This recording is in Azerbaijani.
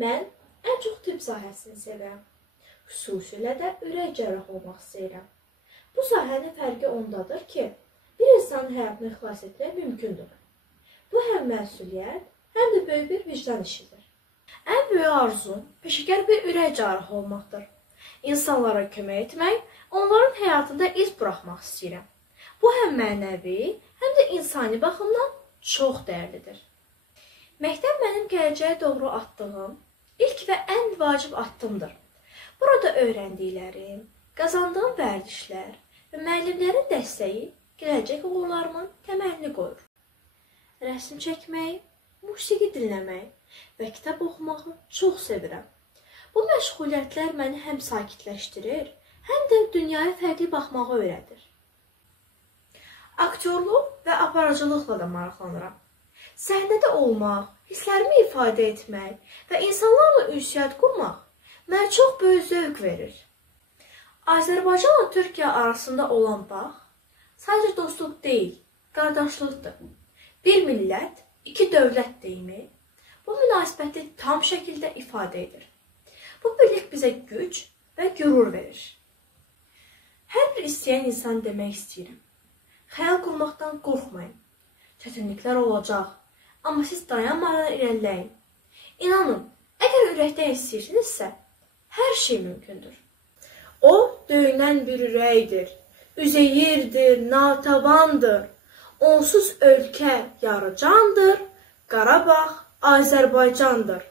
Mən ən çox tibb sahəsini sevirəm. Xüsusilə də ürək cərrahı olmaq istəyirəm. Bu sahənin fərqi ondadır ki, bir insanın həyatını xilas etmək mümkündür. Bu həm məsuliyyət, həm də böyük bir vicdan işidir. Ən böyük arzum peşəkar bir ürək cərrahı olmaqdır. İnsanlara kömək etmək, onların həyatında iz buraxmaq istəyirəm. Bu həm mənəvi, həm də insani baxımdan çox dəyərlidir. Məktəb mənim gələcəyə doğru atdığım ilk və ən vacib addımdır. Burada öyrəndiklərim, qazandığım vərdişlər və müəllimlərin dəstəyi gələcək uğurlarımın təməlini qoyur. Rəsm çəkmək, musiqi dinləmək və kitab oxumağı çox sevirəm. Bu məşğuliyyətlər məni həm sakitləşdirir, həm də dünyaya fərqli baxmağı öyrədir. Aktyorluq və aparıcılıqla da maraqlanıram. Səhnədə olmaq, hisslərimi ifadə etmək və insanlarla ünsiyyət qurmaq mənə çox böyük zövq verir. Azərbaycanla Türkiyə arasında olan bağ sadəcə dostluq deyil, qardaşlıqdır. Bir millət, iki dövlət deyimi bu münasibəti tam şəkildə ifadə edir. Bu birlik bizə güc və qürur verir. Hər bir istəyən insan demək istəyirəm. Xəyal qurmaqdan qorxmayın. Çətinliklər olacaq, amma siz dayanmadan irəliləyin. İnanın, əgər ürəkdən istəyirsinizsə, hər şey mümkündür. O, döyünən bir ürəkdir, üzeyirdir, natavandır. Onsuz ölkə yarıcandır, Qarabağ Azərbaycandır.